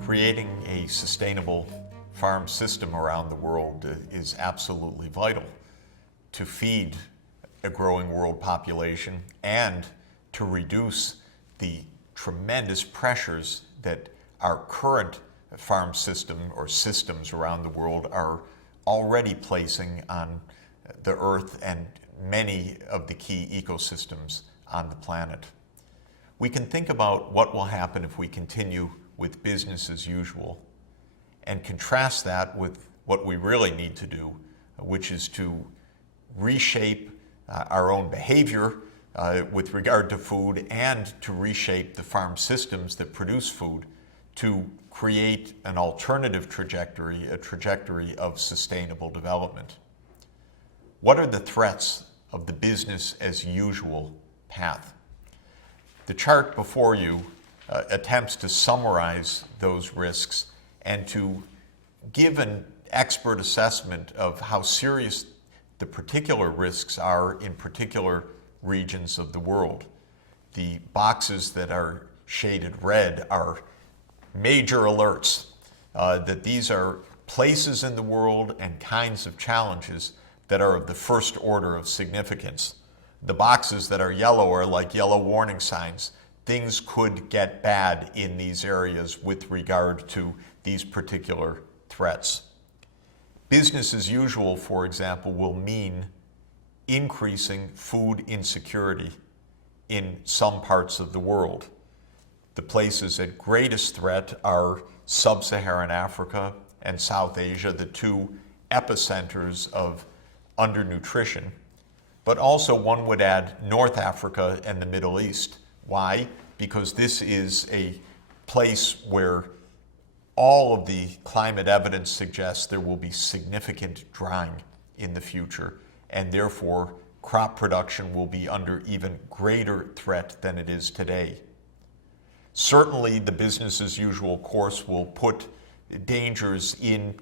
Creating a sustainable farm system around the world is absolutely vital to feed a growing world population and to reduce the tremendous pressures that our current farm system or systems around the world are already placing on the earth and many of the key ecosystems on the planet. We can think about what will happen if we continue with business as usual and contrast that with what we really need to do, which is to reshape our own behavior with regard to food and to reshape the farm systems that produce food to create an alternative trajectory, a trajectory of sustainable development. What are the threats of the business as usual path? The chart before you attempts to summarize those risks and to give an expert assessment of how serious the particular risks are in particular regions of the world. The boxes that are shaded red are major alerts that these are places in the world and kinds of challenges that are of the first order of significance. The boxes that are yellow are like yellow warning signs. Things could get bad in these areas with regard to these particular threats. Business as usual, for example, will mean increasing food insecurity in some parts of the world. The places at greatest threat are sub-Saharan Africa and South Asia, the two epicenters of undernutrition, but also one would add North Africa and the Middle East. Why? Because this is a place where all of the climate evidence suggests there will be significant drying in the future, and therefore crop production will be under even greater threat than it is today. Certainly, the business as usual course will put dangers in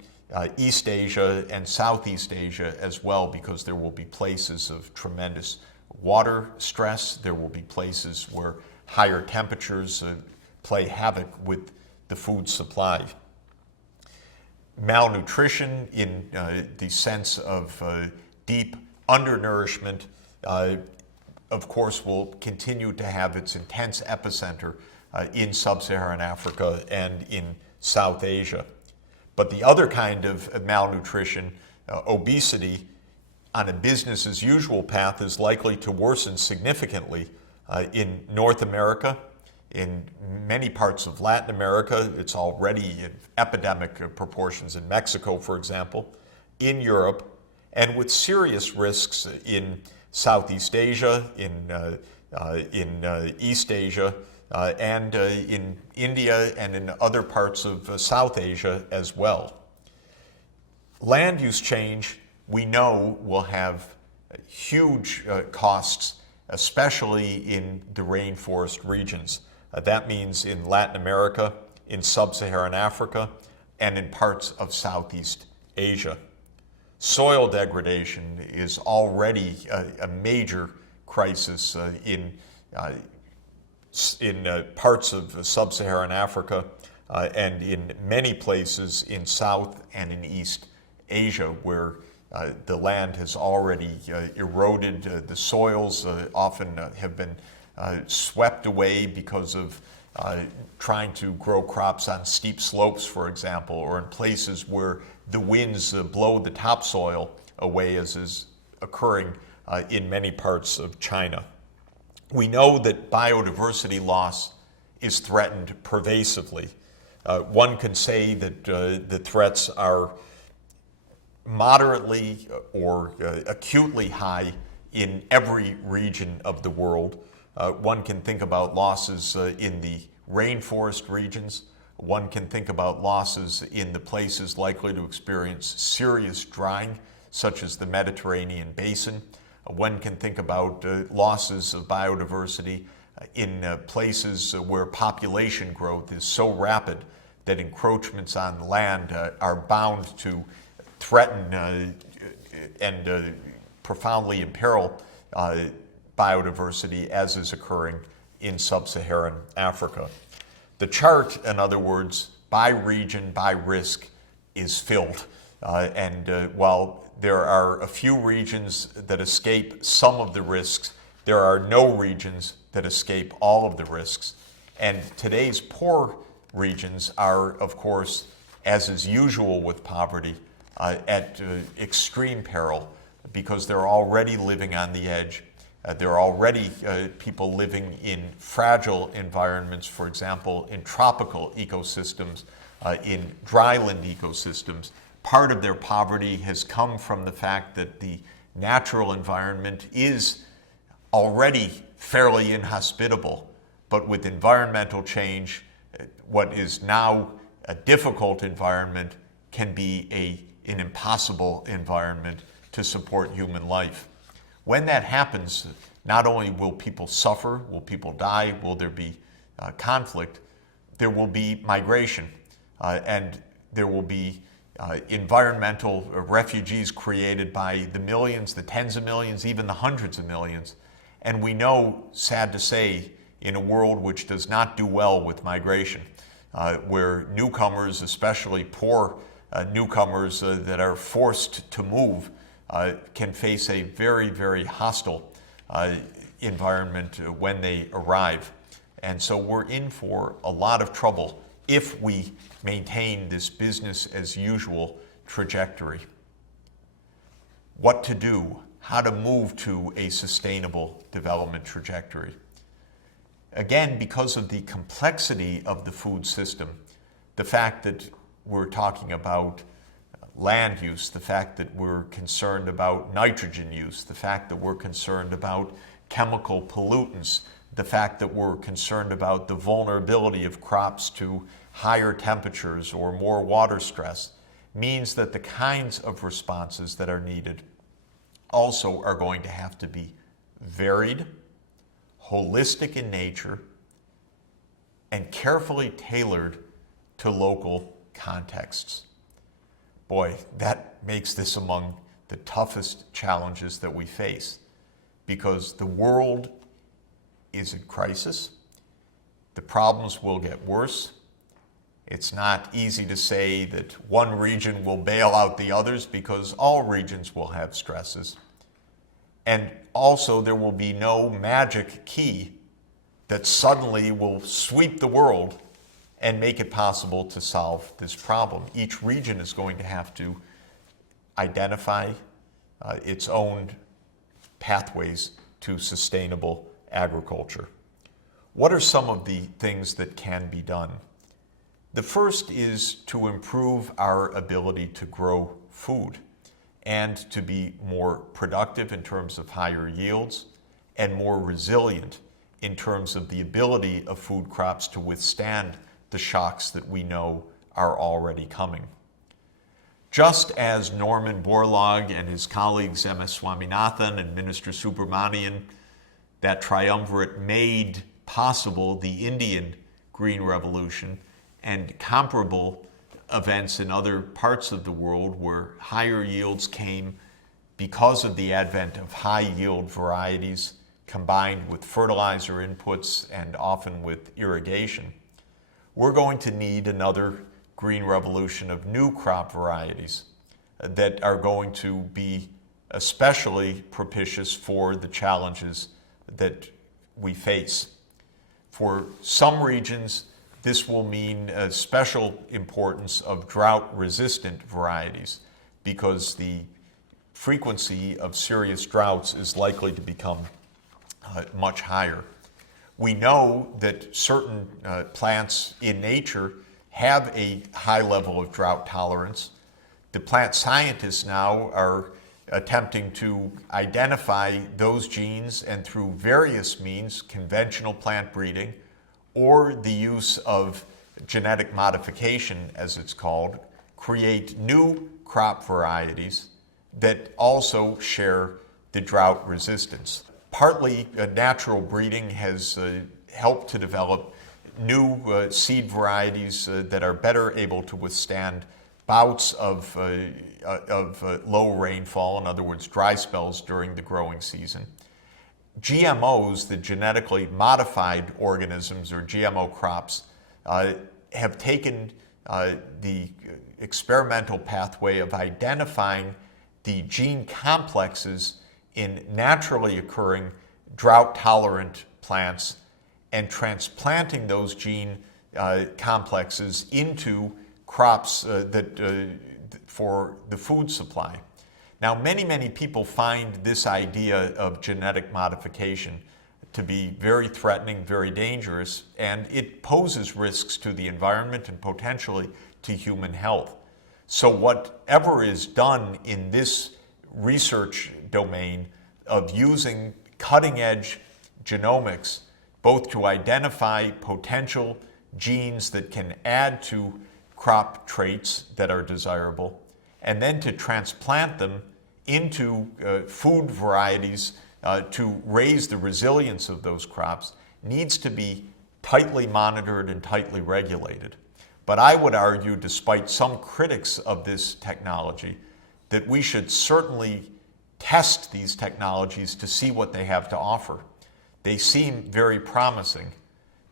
East Asia and Southeast Asia as well, because there will be places of tremendous water stress. There will be places where higher temperatures play havoc with the food supply. Malnutrition in the sense of deep undernourishment, of course, will continue to have its intense epicenter in sub-Saharan Africa and in South Asia. But the other kind of malnutrition, obesity, on a business as usual path is likely to worsen significantly in North America, in many parts of Latin America. It's already in epidemic proportions in Mexico, for example, in Europe, and with serious risks in Southeast Asia, in East Asia, and in India and in other parts of South Asia as well. Land use change, we know, will have huge costs, especially in the rainforest regions. That means in Latin America, in sub-Saharan Africa, and in parts of Southeast Asia. Soil degradation is already a major crisis in parts of sub-Saharan Africa and in many places in South and in East Asia, where the land has already eroded. The soils often have been swept away because of trying to grow crops on steep slopes, for example, or in places where the winds blow the topsoil away, as is occurring in many parts of China. We know that biodiversity loss is threatened pervasively. One can say that the threats are moderately or acutely high in every region of the world. One can think about losses in the rainforest regions. One can think about losses in the places likely to experience serious drying, such as the Mediterranean basin. One can think about losses of biodiversity in places where population growth is so rapid that encroachments on land are bound to threaten and profoundly imperil biodiversity as is occurring in sub-Saharan Africa. The chart, in other words, by region, by risk, is filled. While there are a few regions that escape some of the risks, there are no regions that escape all of the risks. And today's poor regions are, of course, as is usual with poverty, at extreme peril because they're already living on the edge. There are already people living in fragile environments, for example, in tropical ecosystems, in dryland ecosystems. Part of their poverty has come from the fact that the natural environment is already fairly inhospitable, but with environmental change, what is now a difficult environment can be an impossible environment to support human life. When that happens, not only will people suffer, will people die, will there be conflict, there will be migration, and there will be environmental refugees created by the millions, the tens of millions, even the hundreds of millions. And we know, sad to say, in a world which does not do well with migration, where newcomers, especially poor newcomers that are forced to move, can face a very, very hostile environment when they arrive. And so we're in for a lot of trouble if we maintain this business as usual trajectory. What to do, how to move to a sustainable development trajectory. Again, because of the complexity of the food system, the fact that we're talking about land use, the fact that we're concerned about nitrogen use, the fact that we're concerned about chemical pollutants, the fact that we're concerned about the vulnerability of crops to higher temperatures or more water stress, means that the kinds of responses that are needed also are going to have to be varied, holistic in nature, and carefully tailored to local contexts. Boy, that makes this among the toughest challenges that we face, because the world is in crisis. The problems will get worse. It's not easy to say that one region will bail out the others, because all regions will have stresses. And also, there will be no magic key that suddenly will sweep the world and make it possible to solve this problem. Each region is going to have to identify its own pathways to sustainable agriculture. What are some of the things that can be done? The first is to improve our ability to grow food and to be more productive in terms of higher yields and more resilient in terms of the ability of food crops to withstand the shocks that we know are already coming. Just as Norman Borlaug and his colleagues M.S. Swaminathan and Minister Subramanian, that triumvirate, made possible the Indian Green Revolution and comparable events in other parts of the world where higher yields came because of the advent of high-yield varieties combined with fertilizer inputs and often with irrigation, we're going to need another green revolution of new crop varieties that are going to be especially propitious for the challenges that we face. For some regions, this will mean a special importance of drought-resistant varieties, because the frequency of serious droughts is likely to become much higher. We know that certain plants in nature have a high level of drought tolerance. The plant scientists now are attempting to identify those genes, and through various means, conventional plant breeding or the use of genetic modification, as it's called, create new crop varieties that also share the drought resistance. Partly, natural breeding has helped to develop new seed varieties that are better able to withstand bouts of low rainfall, in other words, dry spells during the growing season. GMOs, the genetically modified organisms or GMO crops, have taken the experimental pathway of identifying the gene complexes in naturally occurring drought-tolerant plants and transplanting those gene complexes into crops for the food supply. Now, many people find this idea of genetic modification to be very threatening, very dangerous, and it poses risks to the environment and potentially to human health. So whatever is done in this research domain of using cutting-edge genomics, both to identify potential genes that can add to crop traits that are desirable, and then to transplant them into food varieties to raise the resilience of those crops, needs to be tightly monitored and tightly regulated. But I would argue, despite some critics of this technology, that we should certainly test these technologies to see what they have to offer. They seem very promising,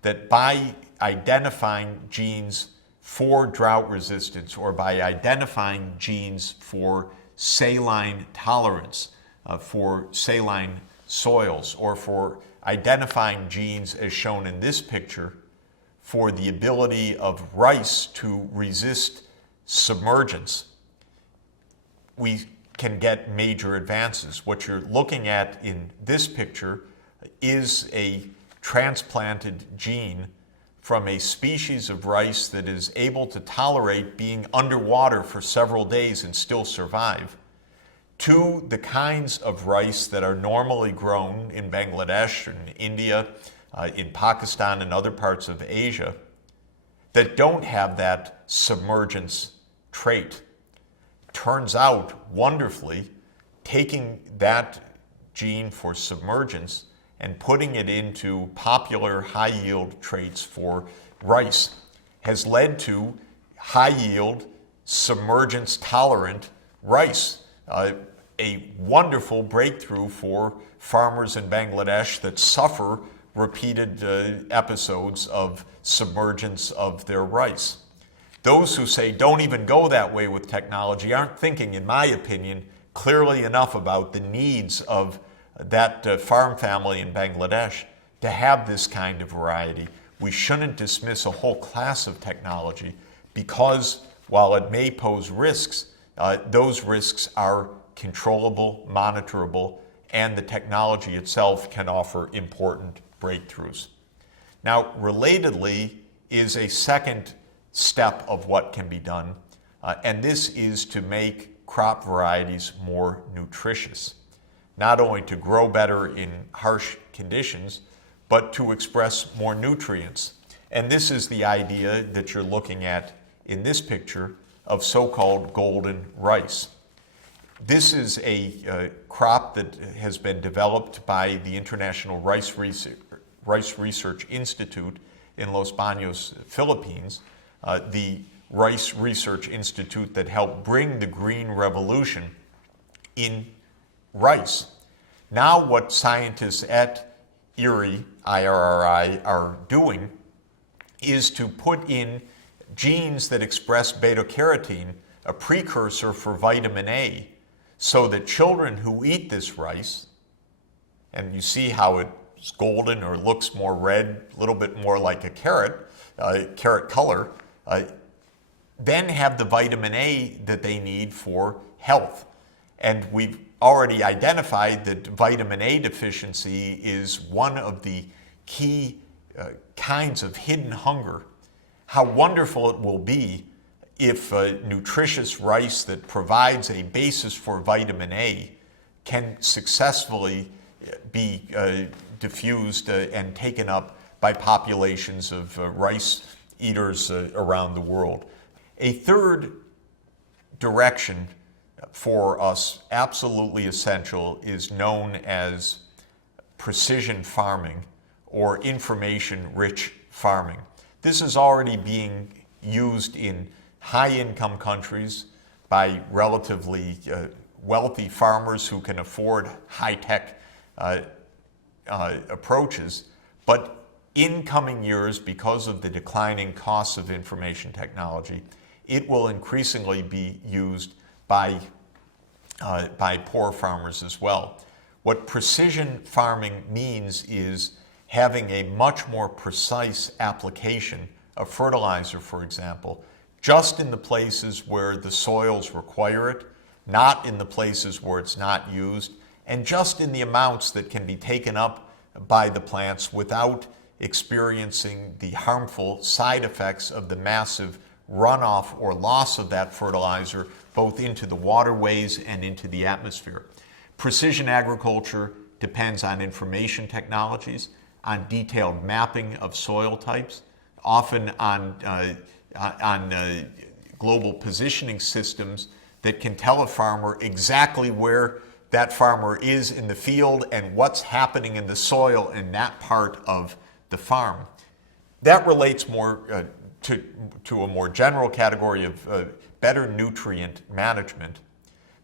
that by identifying genes for drought resistance or by identifying genes for saline tolerance, for saline soils, or for identifying genes as shown in this picture for the ability of rice to resist submergence, we can get major advances. What you're looking at in this picture is a transplanted gene from a species of rice that is able to tolerate being underwater for several days and still survive, to the kinds of rice that are normally grown in Bangladesh and India, in Pakistan and other parts of Asia, that don't have that submergence trait. Turns out, wonderfully, taking that gene for submergence and putting it into popular high-yield traits for rice has led to high-yield, submergence-tolerant rice, a wonderful breakthrough for farmers in Bangladesh that suffer repeated episodes of submergence of their rice. Those who say don't even go that way with technology aren't thinking, in my opinion, clearly enough about the needs of that farm family in Bangladesh to have this kind of variety. We shouldn't dismiss a whole class of technology because while it may pose risks, those risks are controllable, monitorable, and the technology itself can offer important breakthroughs. Now, relatedly is a second step of what can be done, and this is to make crop varieties more nutritious. Not only to grow better in harsh conditions, but to express more nutrients. And this is the idea that you're looking at in this picture of so-called golden rice. This is a crop that has been developed by the International Rice Research Institute in Los Baños, Philippines, the Rice Research Institute that helped bring the Green Revolution in rice. Now what scientists at IRRI are doing is to put in genes that express beta-carotene, a precursor for vitamin A, so that children who eat this rice, and you see how it's golden or looks more red, a little bit more like a carrot color, then have the vitamin A that they need for health. And we've already identified that vitamin A deficiency is one of the key kinds of hidden hunger. How wonderful it will be if nutritious rice that provides a basis for vitamin A can successfully be diffused and taken up by populations of rice eaters around the world. A third direction for us, absolutely essential, is known as precision farming or information-rich farming. This is already being used in high-income countries by relatively wealthy farmers who can afford high-tech approaches, but in coming years, because of the declining costs of information technology, it will increasingly be used by poor farmers as well. What precision farming means is having a much more precise application of fertilizer, for example, just in the places where the soils require it, not in the places where it's not used, and just in the amounts that can be taken up by the plants without experiencing the harmful side effects of the massive runoff or loss of that fertilizer both into the waterways and into the atmosphere. Precision agriculture depends on information technologies, on detailed mapping of soil types, often on global positioning systems that can tell a farmer exactly where that farmer is in the field and what's happening in the soil in that part of the farm. That relates more to a more general category of better nutrient management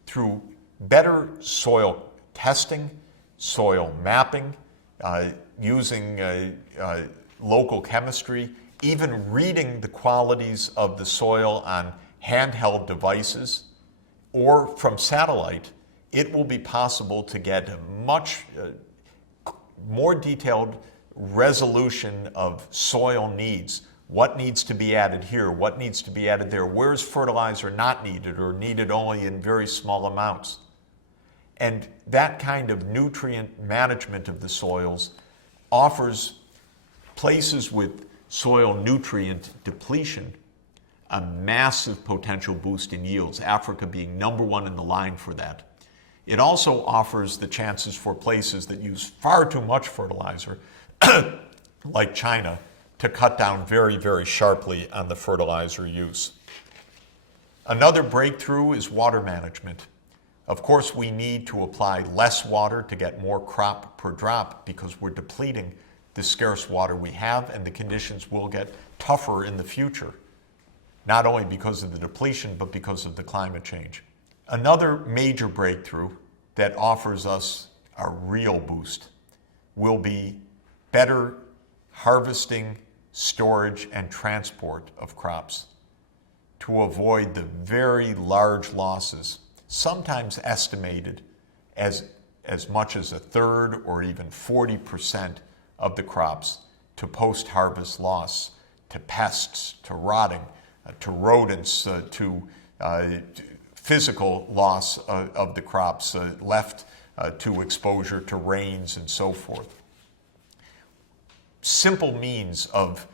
through better soil testing, soil mapping, using local chemistry, even reading the qualities of the soil on handheld devices or from satellite. It will be possible to get a much more detailed resolution of soil needs. What needs to be added here? What needs to be added there? Where's fertilizer not needed or needed only in very small amounts? And that kind of nutrient management of the soils offers places with soil nutrient depletion a massive potential boost in yields, Africa being #1 in the line for that. It also offers the chances for places that use far too much fertilizer, like China, to cut down very, very sharply on the fertilizer use. Another breakthrough is water management. Of course, we need to apply less water to get more crop per drop because we're depleting the scarce water we have, and the conditions will get tougher in the future, not only because of the depletion, but because of the climate change. Another major breakthrough that offers us a real boost will be better harvesting, storage, and transport of crops to avoid the very large losses, sometimes estimated as much as 1/3 or even 40% of the crops, to post-harvest loss, to pests, to rotting, to rodents, to physical loss of the crops left to exposure to rains and so forth. Simple means of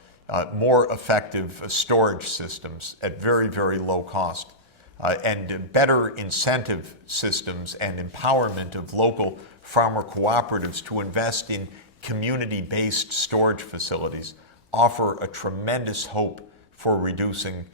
more effective storage systems at very, very low cost, and better incentive systems and empowerment of local farmer cooperatives to invest in community-based storage facilities offer a tremendous hope for reducing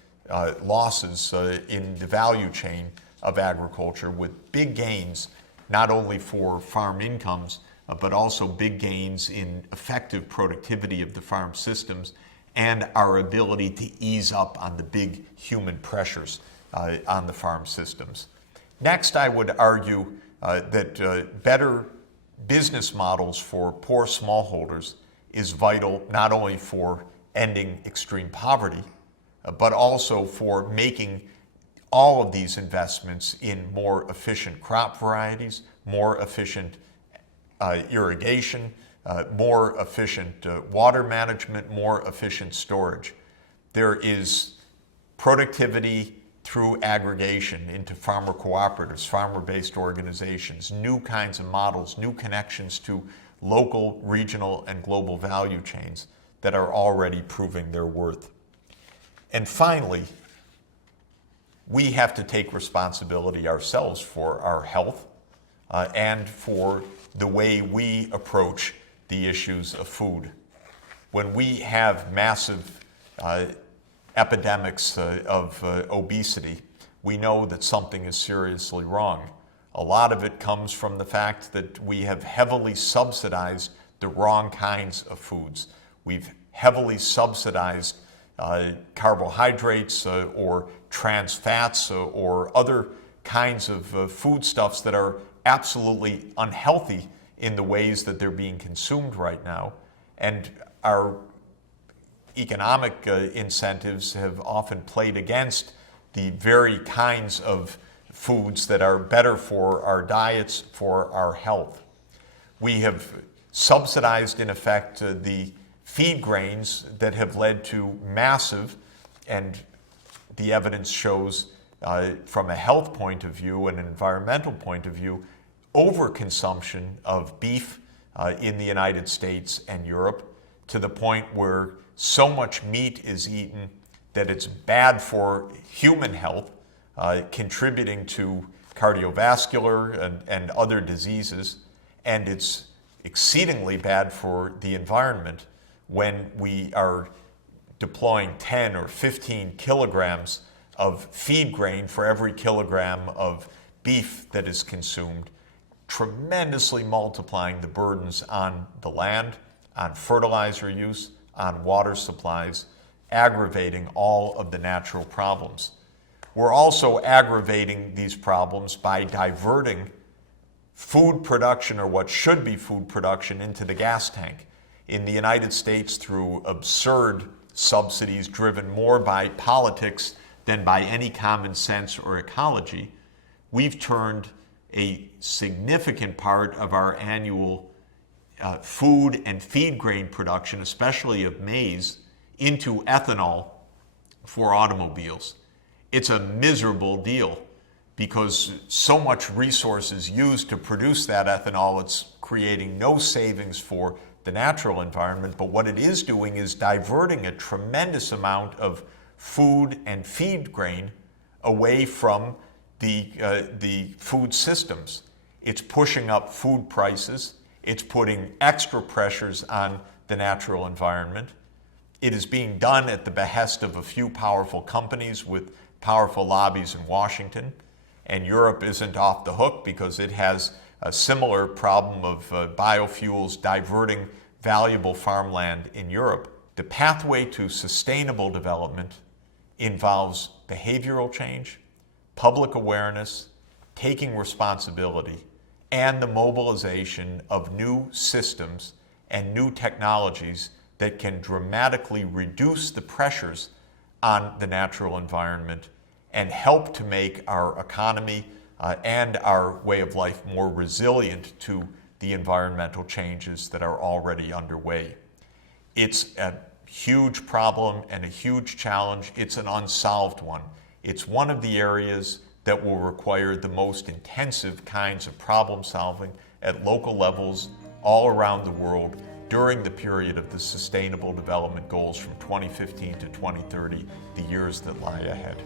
losses in the value chain of agriculture, with big gains not only for farm incomes, but also big gains in effective productivity of the farm systems and our ability to ease up on the big human pressures on the farm systems. Next, I would argue that better business models for poor smallholders is vital not only for ending extreme poverty, but also for making all of these investments in more efficient crop varieties, more efficient irrigation, more efficient water management, more efficient storage. There is productivity through aggregation into farmer cooperatives, farmer-based organizations, new kinds of models, new connections to local, regional, and global value chains that are already proving their worth. And finally, we have to take responsibility ourselves for our health and for the way we approach the issues of food. When we have massive epidemics of obesity, we know that something is seriously wrong. A lot of it comes from the fact that we have heavily subsidized the wrong kinds of foods. We've heavily subsidized carbohydrates or trans fats or other kinds of foodstuffs that are absolutely unhealthy in the ways that they're being consumed right now. And our economic incentives have often played against the very kinds of foods that are better for our diets, for our health. We have subsidized, in effect, the feed grains that have led to massive, and the evidence shows from a health point of view and an environmental point of view, overconsumption of beef in the United States and Europe, to the point where so much meat is eaten that it's bad for human health, contributing to cardiovascular and other diseases, and it's exceedingly bad for the environment when we are deploying 10 or 15 kilograms of feed grain for every kilogram of beef that is consumed, tremendously multiplying the burdens on the land, on fertilizer use, on water supplies, aggravating all of the natural problems. We're also aggravating these problems by diverting food production, or what should be food production, into the gas tank. In the United States, through absurd subsidies driven more by politics than by any common sense or ecology, we've turned a significant part of our annual food and feed grain production, especially of maize, into ethanol for automobiles. It's a miserable deal because so much resources used to produce that ethanol, it's creating no savings for the natural environment, but what it is doing is diverting a tremendous amount of food and feed grain away from the food systems. It's pushing up food prices. It's putting extra pressures on the natural environment. It is being done at the behest of a few powerful companies with powerful lobbies in Washington. And Europe isn't off the hook because it has a similar problem of biofuels diverting valuable farmland in Europe. The pathway to sustainable development involves behavioral change, public awareness, taking responsibility, and the mobilization of new systems and new technologies that can dramatically reduce the pressures on the natural environment and help to make our economy and our way of life more resilient to the environmental changes that are already underway. It's a huge problem and a huge challenge. It's an unsolved one. It's one of the areas that will require the most intensive kinds of problem solving at local levels all around the world during the period of the Sustainable Development Goals from 2015 to 2030, the years that lie ahead.